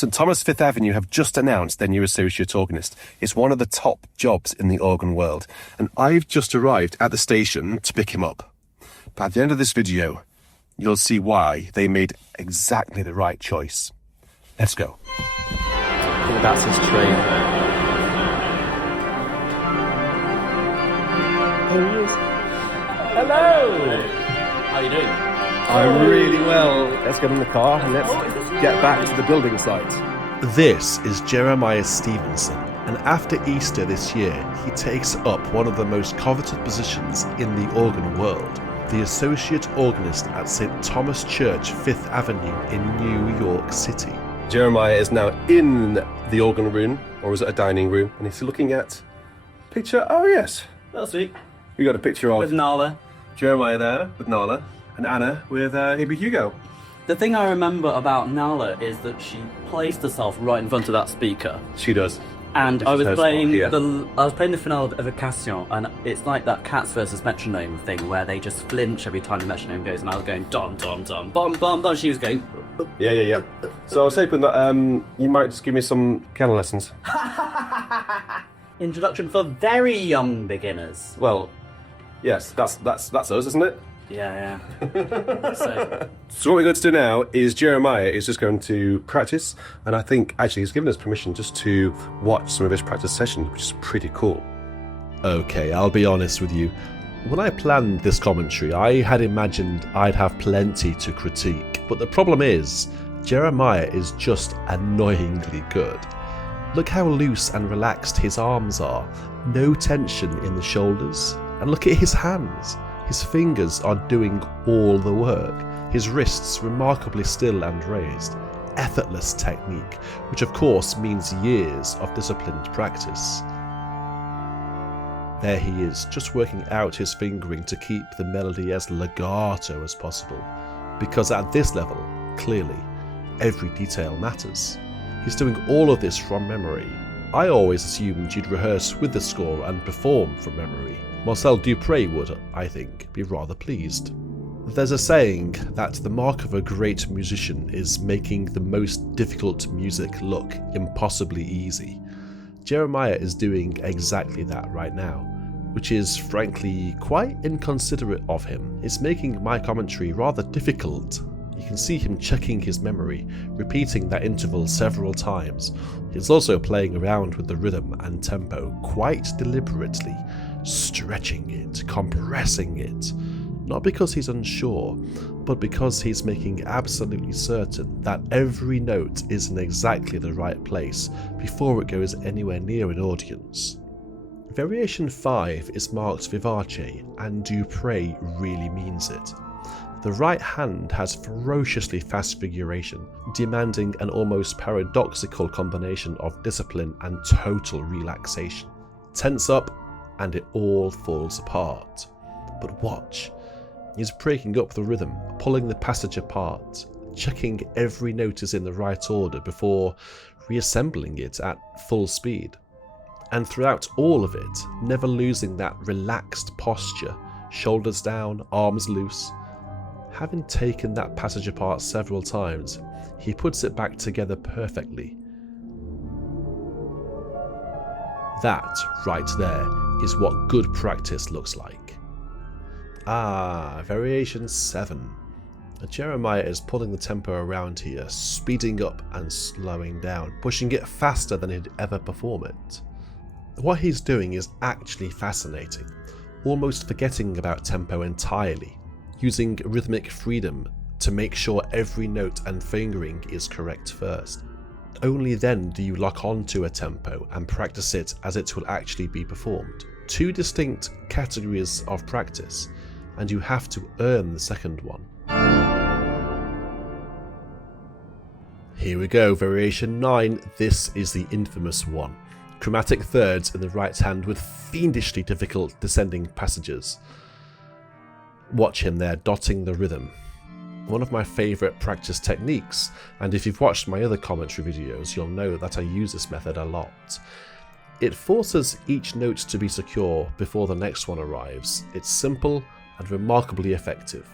St Thomas Fifth Avenue have just announced their new Associate Organist. It's one of the top jobs in the organ world, and I've just arrived at the station to pick him up. But at the end of this video, you'll see why they made exactly the right choice. Let's go. I think that's his train there. There he is. Hello! How are you doing? I'm really well. Let's get in the car and let's get back to the building site. This is Jeremiah Stephenson, and after Easter this year, he takes up one of the most coveted positions in the organ world, the Associate Organist at St Thomas Church, 5th Avenue in New York City. Jeremiah is now in the organ room, or is it a dining room? And he's looking at a picture. Oh yes, That's sweet. we got a picture of With Nala. Jeremiah there with Nala, and Anna with Baby Hugo. The thing I remember about Nala is that she placed herself right in front of that speaker. She does. And I was her playing spot, the finale of Evocation, and it's like that Cats versus Metronome thing where they just flinch every time the metronome goes, and I was going dum dum dum bum bum bum. She was going. Yeah. So I was hoping that you might just give me some piano lessons. Introduction for very young beginners. Well, yes, that's us, isn't it? Yeah. So what we're going to do now is Jeremiah is just going to practice, and I think actually he's given us permission just to watch some of his practice sessions, which is pretty cool. Okay, I'll be honest with you. When I planned this commentary, I had imagined I'd have plenty to critique, but the problem is, Jeremiah is just annoyingly good. Look how loose and relaxed his arms are, no tension in the shoulders, and look at his hands. His fingers are doing all the work, his wrists remarkably still and raised. Effortless technique, which of course means years of disciplined practice. There he is, just working out his fingering to keep the melody as legato as possible. Because at this level, clearly, every detail matters. He's doing all of this from memory. I always assumed you'd rehearse with the score and perform from memory. Marcel Dupré would, I think, be rather pleased. There's a saying that the mark of a great musician is making the most difficult music look impossibly easy. Jeremiah is doing exactly that right now, which is frankly quite inconsiderate of him. It's making my commentary rather difficult. You can see him checking his memory, repeating that interval several times. He's also playing around with the rhythm and tempo quite deliberately, stretching it, compressing it, not because he's unsure, but because he's making absolutely certain that every note is in exactly the right place before it goes anywhere near an audience. Variation 5 is marked vivace, and Dupré really means it. The right hand has ferociously fast figuration, demanding an almost paradoxical combination of discipline and total relaxation. Tense up, and it all falls apart. But watch, he's breaking up the rhythm, pulling the passage apart, checking every note is in the right order before reassembling it at full speed. And throughout all of it, never losing that relaxed posture, shoulders down, arms loose. Having taken that passage apart several times, he puts it back together perfectly. That, right there, is what good practice looks like. Variation 7. Jeremiah is pulling the tempo around here, speeding up and slowing down, pushing it faster than he'd ever perform it. What he's doing is actually fascinating, almost forgetting about tempo entirely, using rhythmic freedom to make sure every note and fingering is correct first. Only then do you lock onto a tempo and practice it as it will actually be performed. Two distinct categories of practice, and you have to earn the second one. Here we go, variation 9. This is the infamous one. Chromatic thirds in the right hand with fiendishly difficult descending passages. Watch him there, dotting the rhythm. One of my favourite practice techniques, and if you've watched my other commentary videos, you'll know that I use this method a lot. It forces each note to be secure before the next one arrives. It's simple and remarkably effective.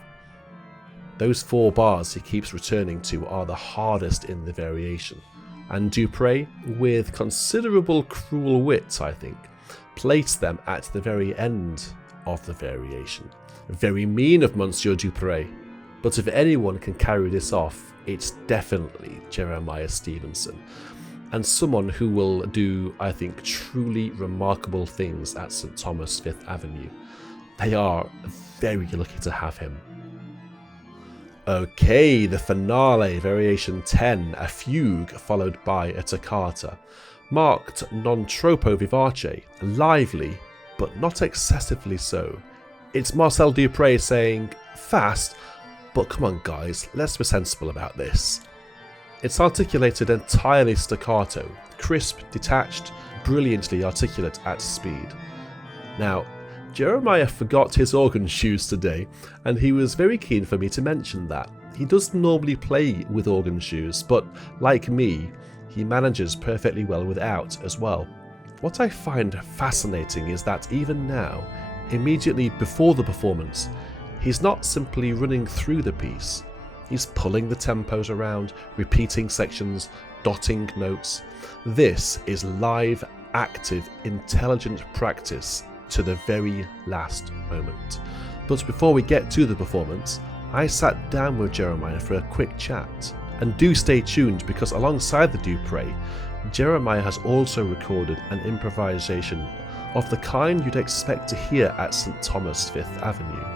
Those 4 bars he keeps returning to are the hardest in the variation. and Dupré, with considerable cruel wit, I think, placed them at the very end of the variation. Very mean of Monsieur Dupré, but if anyone can carry this off, it's definitely Jeremiah Stephenson, and someone who will do, I think, truly remarkable things at St Thomas 5th Avenue. They are very lucky to have him. Okay, the finale, variation 10, a fugue followed by a toccata, marked non troppo vivace, lively, but not excessively so. It's Marcel Dupré saying, fast, but come on guys, let's be sensible about this. It's articulated entirely staccato, crisp, detached, brilliantly articulate at speed. Now, Jeremiah forgot his organ shoes today, and he was very keen for me to mention that. He doesn't normally play with organ shoes, but like me, he manages perfectly well without as well. What I find fascinating is that even now, immediately before the performance, he's not simply running through the piece. He's pulling the tempos around, repeating sections, dotting notes. This is live, active, intelligent practice to the very last moment. But before we get to the performance, I sat down with Jeremiah for a quick chat. And do stay tuned, because alongside the Dupré, Jeremiah has also recorded an improvisation of the kind you'd expect to hear at St Thomas 5th Avenue.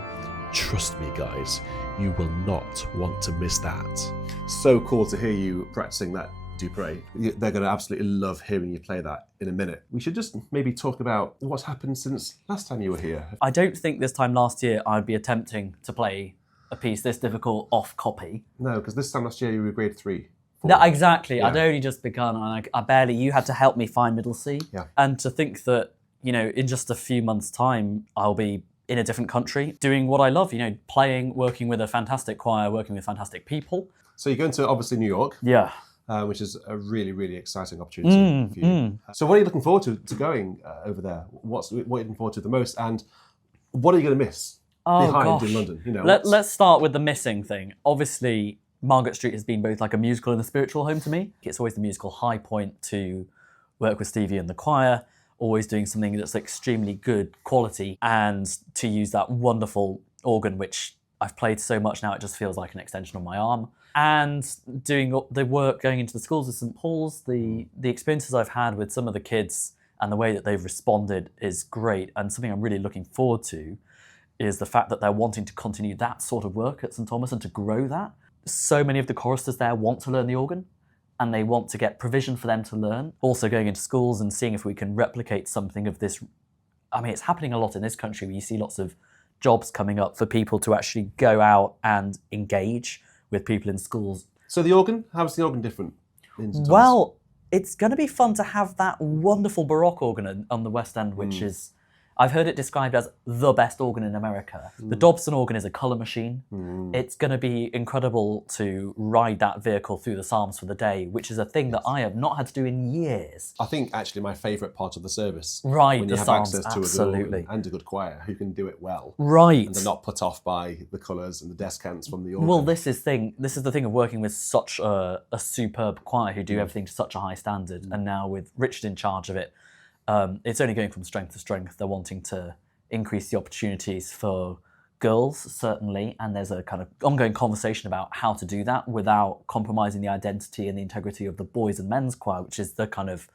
Trust me guys, you will not want to miss that. So cool to hear you practicing that, Dupré. They're going to absolutely love hearing you play that in a minute. We should just maybe talk about what's happened since last time you were here. I don't think this time last year I'd be attempting to play a piece this difficult off copy. No, because this time last year you were grade 3. 4. No, exactly. Yeah. I'd only just begun, and you had to help me find middle C. Yeah. And to think that, in just a few months' time, I'll be in a different country doing what I love, playing, working with a fantastic choir, working with fantastic people. So you're going to, obviously, New York. Yeah. Which is a really, really exciting opportunity for you. So what are you looking forward to going over there? What are you looking forward to the most? And what are you going to miss behind in London? Let's start with the missing thing. Obviously, Margaret Street has been both like a musical and a spiritual home to me. It's always the musical high point to work with Stevie and the choir, always doing something that's extremely good quality, and to use that wonderful organ, which I've played so much now it just feels like an extension of my arm. And doing the work, going into the schools of St Paul's, the experiences I've had with some of the kids and the way that they've responded is great. And something I'm really looking forward to is the fact that they're wanting to continue that sort of work at St Thomas and to grow that. So many of the choristers there want to learn the organ, and they want to get provision for them to learn. Also going into schools and seeing if we can replicate something of this. I mean, it's happening a lot in this country where you see lots of jobs coming up for people to actually go out and engage with people in schools. So the organ, how's the organ different in St Thomas? Well, it's going to be fun to have that wonderful Baroque organ on the West End, which is, I've heard it described as the best organ in America. The Dobson organ is a colour machine. It's going to be incredible to ride that vehicle through the Psalms for the day, which is a thing that I have not had to do in years. I think actually my favourite part of the service. Right, when the you have Psalms, access to absolutely. a good organ and a good choir who can do it well. Right. And they're not put off by the colours and the descants from the organ. Well, this is the thing of working with such a superb choir who do everything to such a high standard, and now with Richard in charge of it, it's only going from strength to strength. They're wanting to increase the opportunities for girls, certainly, and there's a kind of ongoing conversation about how to do that without compromising the identity and the integrity of the boys and men's choir, which is the kind of,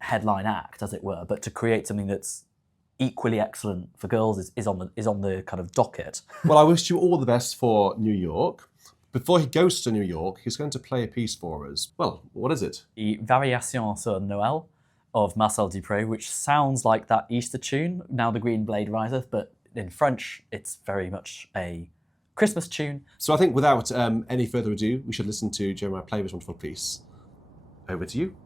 headline act, as it were. But to create something that's equally excellent for girls is on the kind of docket. Well, I wish you all the best for New York. Before he goes to New York, he's going to play a piece for us. Well, what is it? The Variation sur Noël of Marcel Dupré, which sounds like that Easter tune, Now the Green Blade Riseth, but in French, it's very much a Christmas tune. So I think without any further ado, we should listen to Jeremiah play this wonderful piece. Over to you.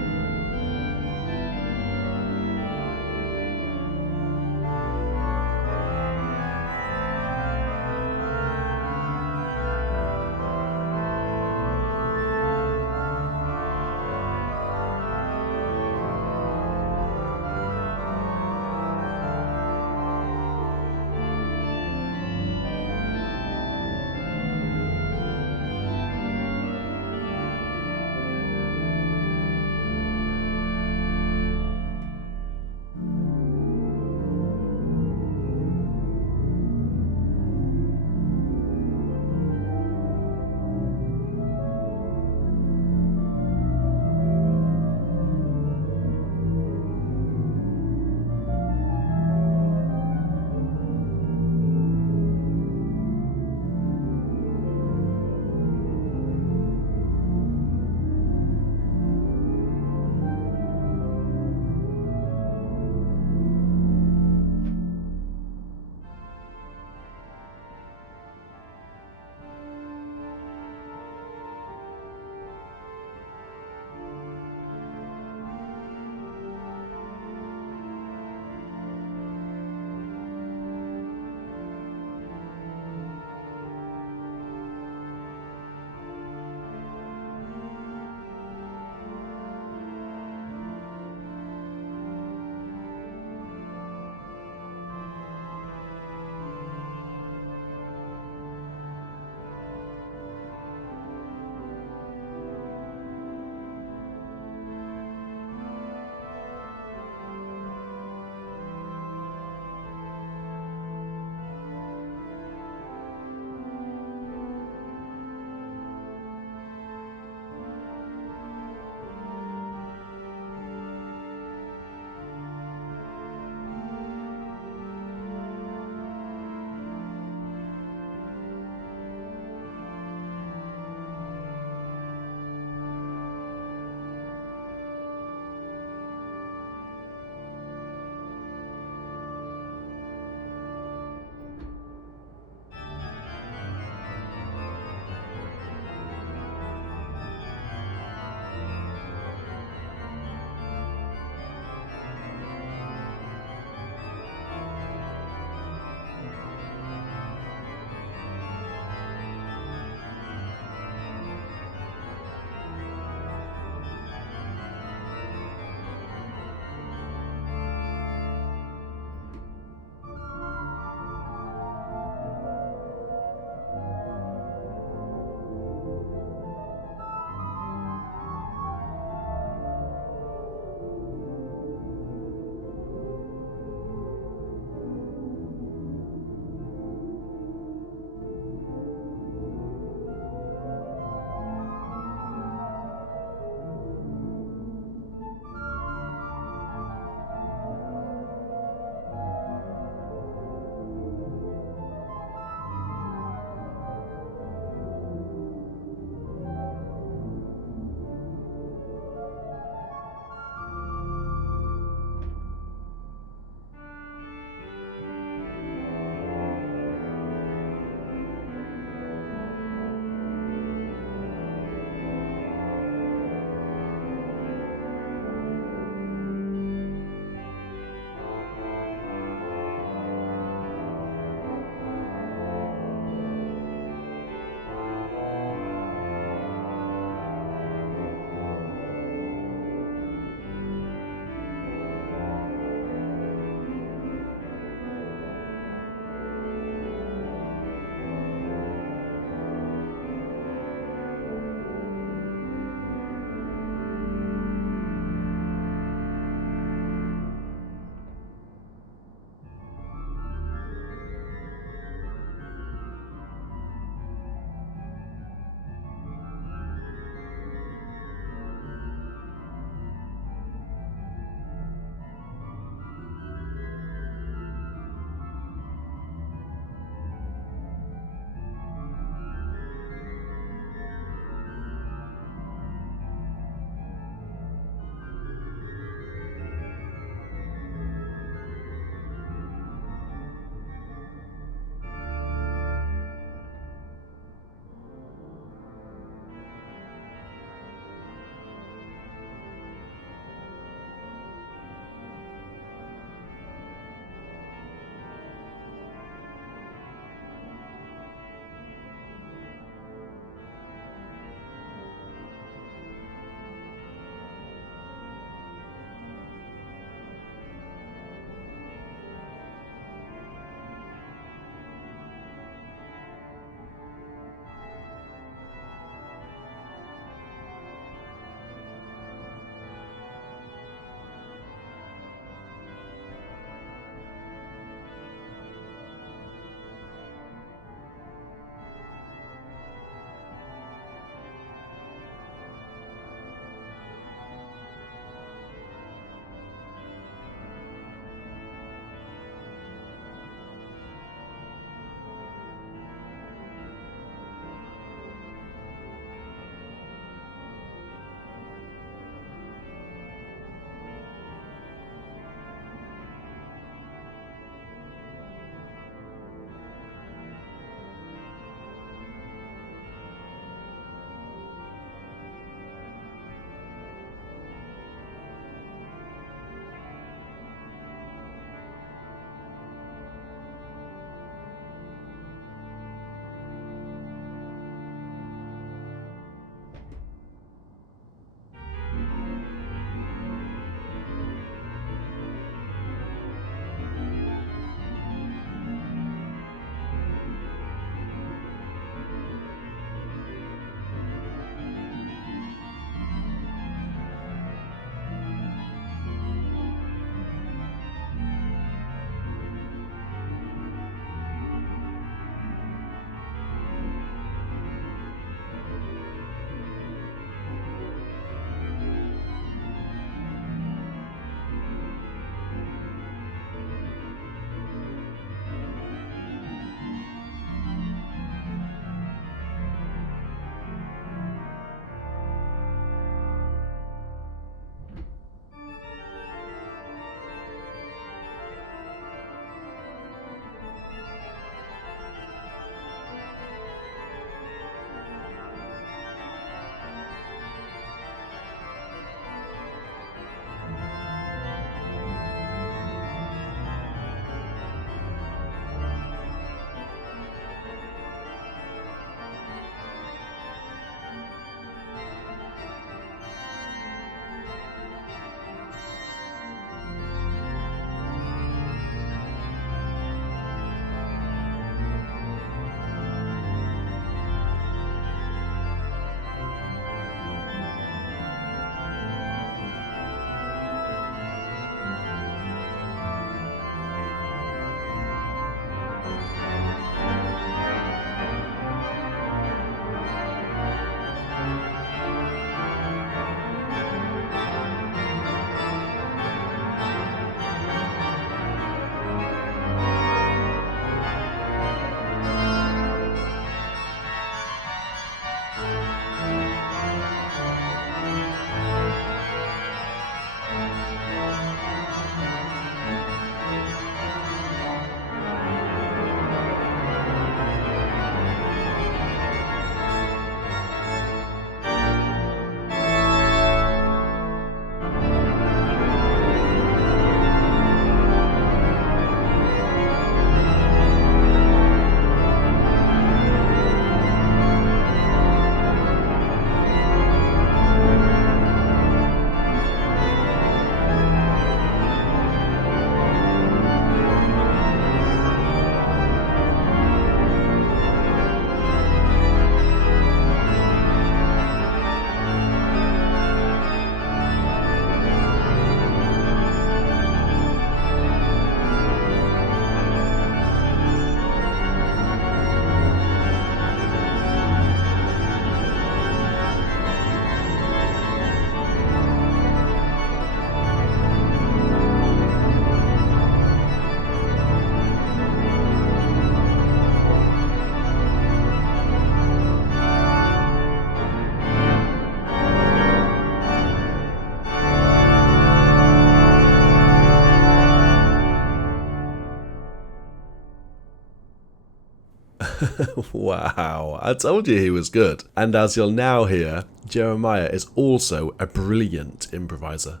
Wow, I told you he was good. And as you'll now hear, Jeremiah is also a brilliant improviser.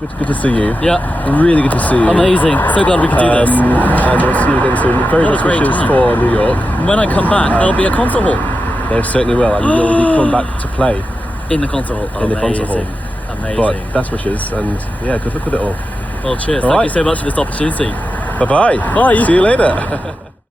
Good to see you. Yeah. Really good to see you. Amazing. So glad we could do this. And we'll see you again soon. Very What a best great wishes time. for New York. When I come back, there'll be a concert hall They certainly will. And you'll be coming back to play in the concert hall. in the concert hall. Amazing. But best wishes, and yeah, good luck with it all. Well, cheers. All Thank right. you so much for this opportunity. Bye-bye. Bye. See you later.